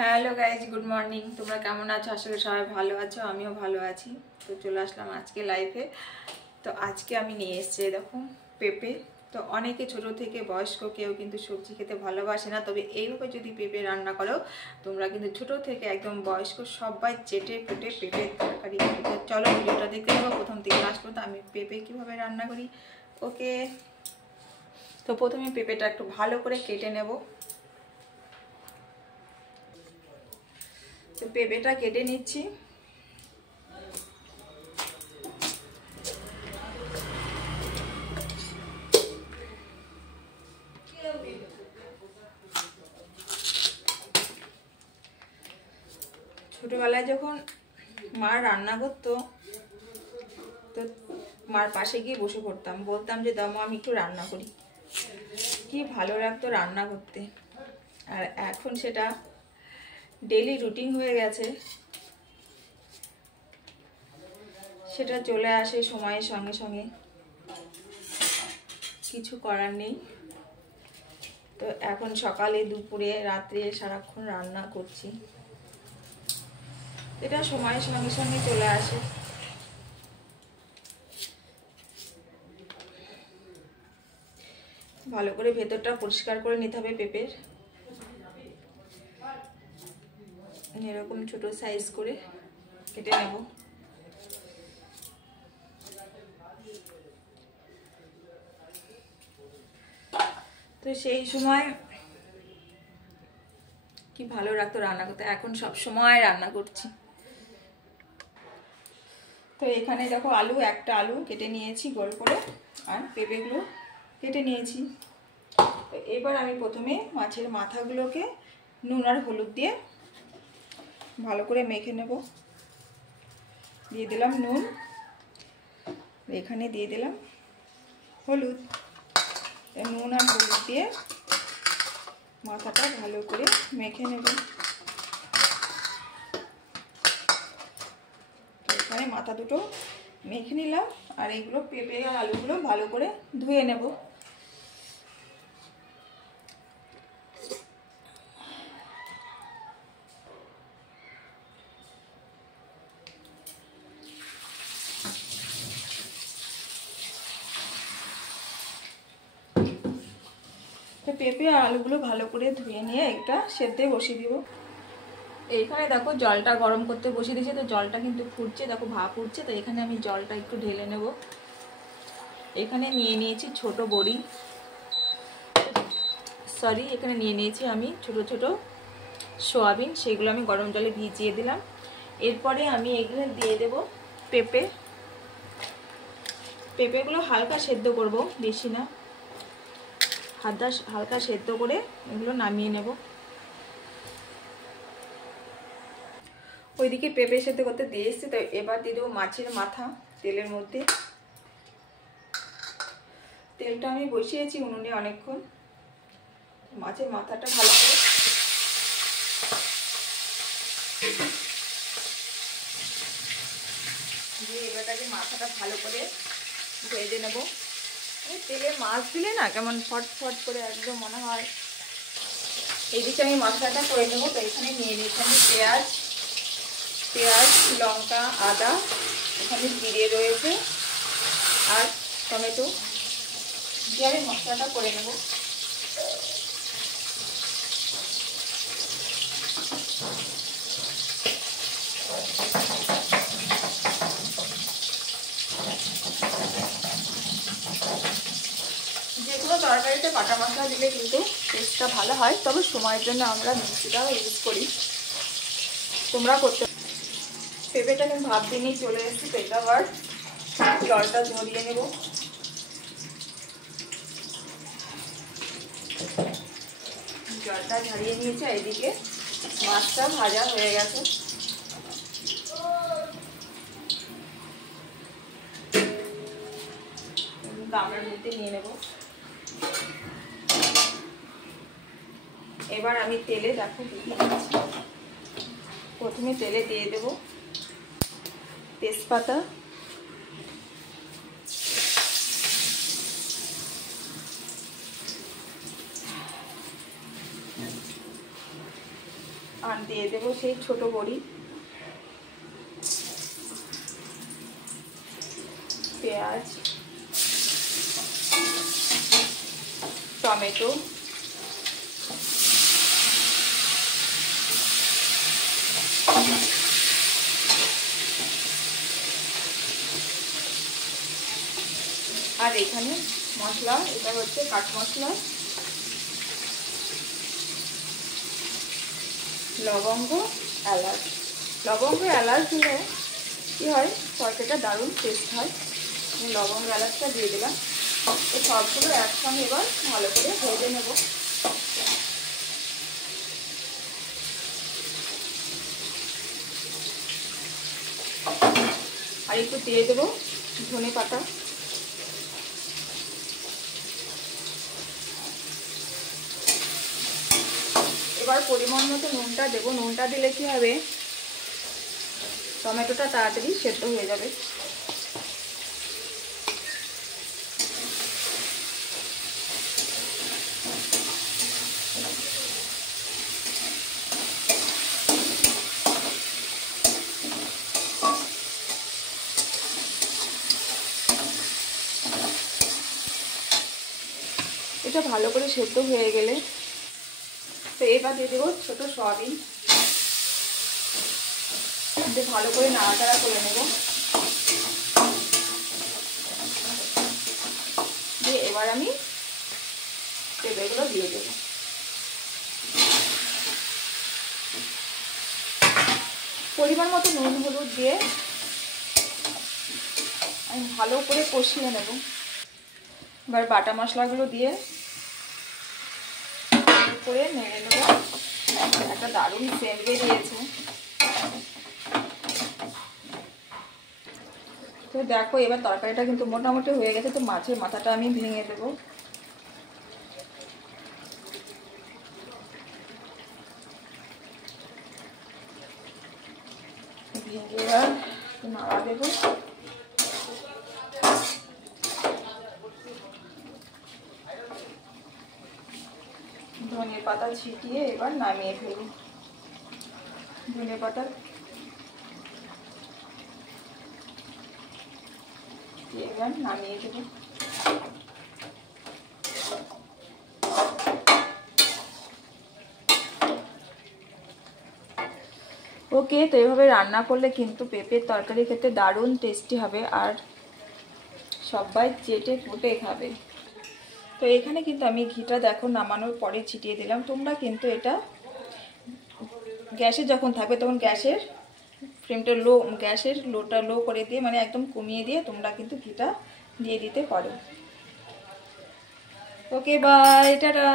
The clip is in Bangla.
Hello guys, good morning. তোমরা কেমন আছো? আশা করি সবাই ভালো আছো, আমিও ভালো আছি। তো চলে আসলাম আজকে লাইভে। তো আজকে আমি নিয়ে এসেছি দেখো পেঁপে। তো অনেকে ছোট থেকে বয়স্ক কেউ কিন্তু সবজি খেতে ভালোবাসে না, তবে এইভাবে যদি পেঁপে রান্না করো তোমরা কিন্তু ছোট থেকে একদম বয়স্ক সবাই চেটে পেটে পেঁপে তরকারি খাবে। তো চলো ভিডিওটা দেখতে যাবো প্রথম থেকে লাস্ট পর্যন্ত আমি পেঁপে কীভাবে রান্না করি। ওকে, তো প্রথমে পেঁপেটা একটু ভালো করে কেটে নেব। তো পেঁপেটা কেটে নিচ্ছি। ছোটবেলায় যখন মা রান্না করতো তো মার পাশে গিয়ে বসে পড়তাম, বলতাম যে দাও মা আমি একটু রান্না করি। কি ভালো লাগতো রান্না করতে। আর এখন সেটা ডেলি রুটিন হয়ে গেছে, সেটা চলে আসে সময়ের সঙ্গে সঙ্গে, কিছু করার নেই। তো এখন সকালে দুপুরে রাত্রে সারাক্ষণ রান্না করছি, এটা সময়ের সঙ্গে সঙ্গে চলে আসে। ভালো করে ভেতরটা পরিষ্কার করে নিতে হবে পেঁপের। এরকম ছোট সাইজ করে কেটে নেব। তো সেই সময় কি ভালো লাগতো রান্না করতে, এখন সব সময় রান্না করছি। তো এখানে দেখো আলু, একটা আলু কেটে নিয়েছি গোল করে, আর পেঁপেগুলো কেটে নিয়েছি। তো এবার আমি প্রথমে মাছের মাথাগুলোকে নুন আর হলুদ দিয়ে ভালো করে মেখে নেব। দিয়ে দিলাম নুন, এখানে দিয়ে দিলাম হলুদ। নুন আর হলুদ দিয়ে মাথাটা ভালো করে মেখে নেব। এখানে মাথা দুটো মেখে নিলাম, আর এগুলো পেঁপে আর আলুগুলো ভালো করে ধুয়ে নেব। পেঁপে আর আলুগুলো ভালো করে ধুয়ে নিয়ে একটা সেদ্ধে বসিয়ে দিব। এইখানে দেখো জলটা গরম করতে বসিয়ে দিয়েছি। তো জলটা কিন্তু ফুটছে, দেখো ভাপ উঠছে। তো এখানে আমি জলটা একটু ঢেলে নেব। এখানে নিয়ে নিয়েছি ছোট বড়ি, এখানে নিয়ে নিয়েছি আমি ছোট ছোট সোয়াবিন, সেগুলো আমি গরম জলে ভিজিয়ে দিলাম। এরপরে আমি এগুলো দিয়ে দেব পেঁপে। পেঁপেগুলো হালকা সেদ্ধ করব, বেশি না, হালকা সেদ্ধ করে এগুলো নামিয়ে নেব। ওইদিকে পেঁপে সেদ্ধ করতে দিয়ে এসেছি। তো এবার দিয়ে দেবো মাছের মাথা তেলের মধ্যে। তেলটা আমি বসিয়েছি উনুনে অনেকক্ষণ। মাছের মাথাটা ভালো করে দিয়ে এবারটাকে মাথাটা ভালো করে ভেজে নেব। তেলে মাছ দিলে না কেমন ফটফট করে একদম মনে হয়। এইদিকে আমি মশলাটা করে নেবো। তো এখানে নিয়ে নিয়েছি আমি পেঁয়াজ, লঙ্কা, আদা, এখানে জিরে রয়েছে, আর টমেটো দিয়ে আমি মশলাটা করে নেব। যেগুলো তরকারিতে বাটা মশলা দিলে কিন্তু টেস্টটা ভালো হয়, তবে সময়ের জন্য আমরা মিক্সিটাও ইউজ করি, তোমরা করতে। পেঁপেটা আমি ভাপ দিয়ে চলে এসেছি। তো এটা আবার জলটা ঝরিয়ে নেব। জলটা ঝরিয়ে নিয়েছে। এইদিকে মাছটা ভাজা হয়ে গেছে। গামলার মধ্যে নিয়ে নেব। এবার আমি তেলে দেখো প্রথমে তেলে দিয়ে দেব তেজপাতা, আর দিয়ে দেবো সেই ছোট বড়ি, পেঁয়াজ, টমেটো, আর এখানে মশলা, এটা হচ্ছে কাঠ মশলা, লবঙ্গ, এলাচ। লবঙ্গ এলাচ দিলে কী হয়, তরকারিটা দারুণ টেস্ট হয়। লবঙ্গ এলাচটা দিয়ে দিলাম। তো সবগুলো একসঙ্গে এবার ভালো করে ভেজে নেব। আর একটু দিয়ে দেবো ধনে পাতা। এবার পরিমাণ মতো নুনটা দেবো। নুনটা দিলে কি হবে, টমেটোটা তাড়াতাড়ি সেদ্ধ হয়ে যাবে। এটা ভালো করে সেদ্ধ হয়ে গেলে তো এবার দিয়ে দেবো ছোটো সয়াবিন, দিয়ে ভালো করে নাড়াচাড়া করে নেব। দিয়ে এবার আমি পেঁপেগুলো দিয়ে দেবো। পরিমাণ মতো নুন হলুদ দিয়ে আমি ভালো করে কষিয়ে নেব। এবার বাটা মশলাগুলো দিয়ে করে নেড়ে নেব। একটা দারুণ সেন্ট বেরিয়েছে। তো দেখো এবার তরকারিটা কিন্তু মোটামুটি হয়ে গেছে। তো মাছের মাথাটা আমি ভেঙে দেবো। ভেঙে এবার নাড়া দেবো। ধনে পাতা ছিটিয়ে এবার নামিয়ে ফেলি। ধনে পাতা এবার নামিয়ে দেবো। ওকে, তো এইভাবে রান্না করলে কিন্তু পেঁপের তরকারি খেতে দারুণ টেস্টি হবে, আর সবাই চেটে ফুটে খাবে। তো এখানে কিন্তু আমি ঘিটা দেখো নামানোর পরে ছিটিয়ে দিলাম। তোমরা কিন্তু এটা গ্যাসে যখন থাকবে তখন গ্যাসের ফ্লেমটা লো, গ্যাসের লোটা লো করে দিয়ে, মানে একদম কমিয়ে দিয়ে তোমরা কিন্তু ঘিটা দিয়ে দিতে পারো। ওকে, বাই, টাটা।